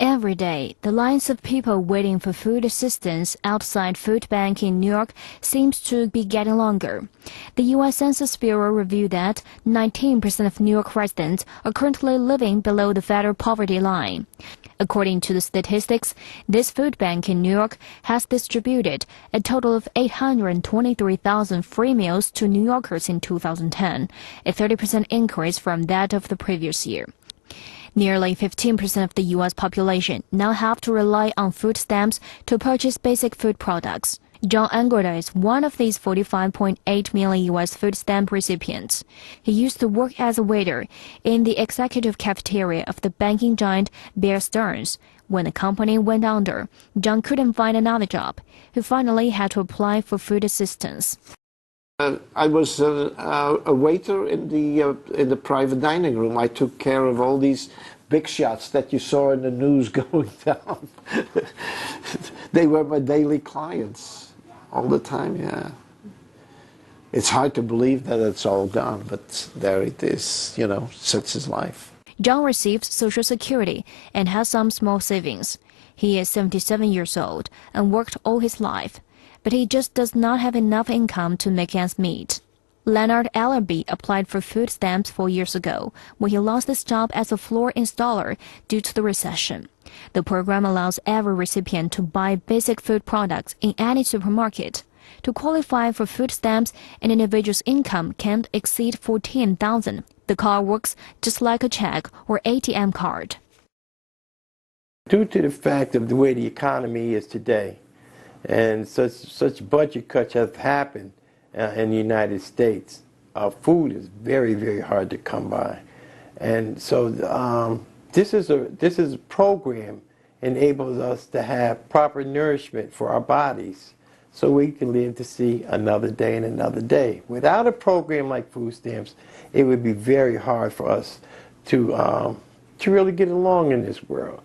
Every day, the lines of people waiting for food assistance outside food bank in New York seems to be getting longer. The U.S. Census Bureau revealed that 19% of New York residents are currently living below the federal poverty line. According to the statistics, this food bank in New York has distributed a total of 823,000 free meals to New Yorkers in 2010, a 30% increase from that of the previous year. Nearly 15% of the U.S. population now have to rely on food stamps to purchase basic food products. John Angrada is one of these 45.8 million U.S. food stamp recipients. He used to work as a waiter in the executive cafeteria of the banking giant Bear Stearns. When the company went under, John couldn't find another job. He finally had to apply for food assistance. I was a waiter in the private dining room. I took care of all these big shots that you saw in the news going down. They were my daily clients all the time, yeah. It's hard to believe that it's all gone, but there it is, you know, such is life. John receives Social Security and has some small savings. He is 77 years old and worked all his life, but he just does not have enough income to make ends meet. Leonard Ellerby applied for food stamps 4 years ago when he lost his job as a floor installer due to the recession. The program allows every recipient to buy basic food products in any supermarket. To qualify for food stamps, an individual's income can't exceed $14,000. The card works just like a check or ATM card. Due to the fact of the way the economy is today, and such budget cuts have happened in the United States, food is very, very hard to come by. And so this is a program enables us to have proper nourishment for our bodies so we can live to see another day and another day. Without a program like food stamps, it would be very hard for us to really get along in this world.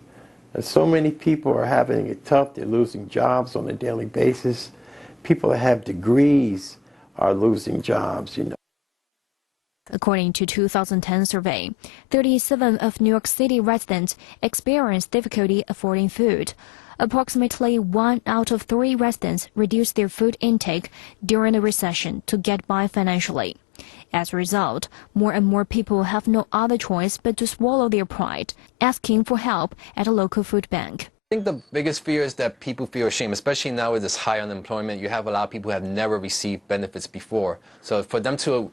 And so many people are having it tough. They're losing jobs on a daily basis. People that have degrees are losing jobs, you know. According to 2010 survey, 37 of New York City residents experienced difficulty affording food. Approximately 1 out of 3 residents reduced their food intake during the recession to get by financially. As a result, more and more people have no other choice but to swallow their pride, asking for help at a local food bank. I think the biggest fear is that people feel ashamed, especially now with this high unemployment. You have a lot of people who have never received benefits before. So for them to,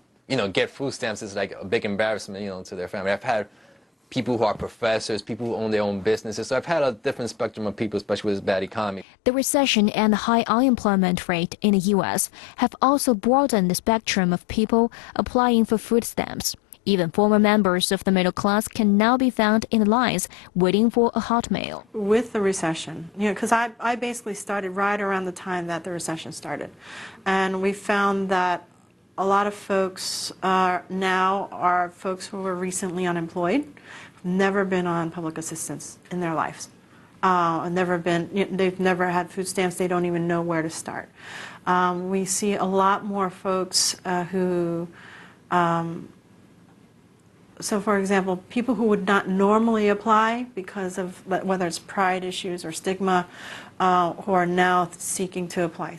get food stamps is like a big embarrassment, to their family. I've had people who are professors, people who own their own businesses. So I've had a different spectrum of people, especially with this bad economy. The recession and the high unemployment rate in the U.S. have also broadened the spectrum of people applying for food stamps. Even former members of the middle class can now be found in the lines waiting for a hot meal. With the recession, because I basically started right around the time that the recession started. And we found that a lot of folks now are folks who were recently unemployed, never been on public assistance in their lives. They've never had food stamps, they don't even know where to start. We see a lot more folks who so, for example, people who would not normally apply because of whether it's pride issues or stigma, who are now seeking to apply.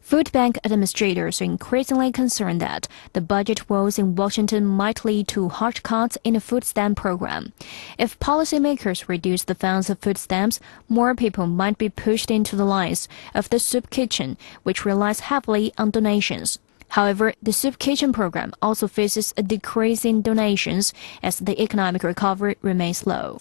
Food bank administrators are increasingly concerned that the budget woes in Washington might lead to harsh cuts in the food stamp program. If policymakers reduce the funds of food stamps, more people might be pushed into the lines of the soup kitchen, which relies heavily on donations. However, the soup kitchen program also faces a decrease in donations as the economic recovery remains slow.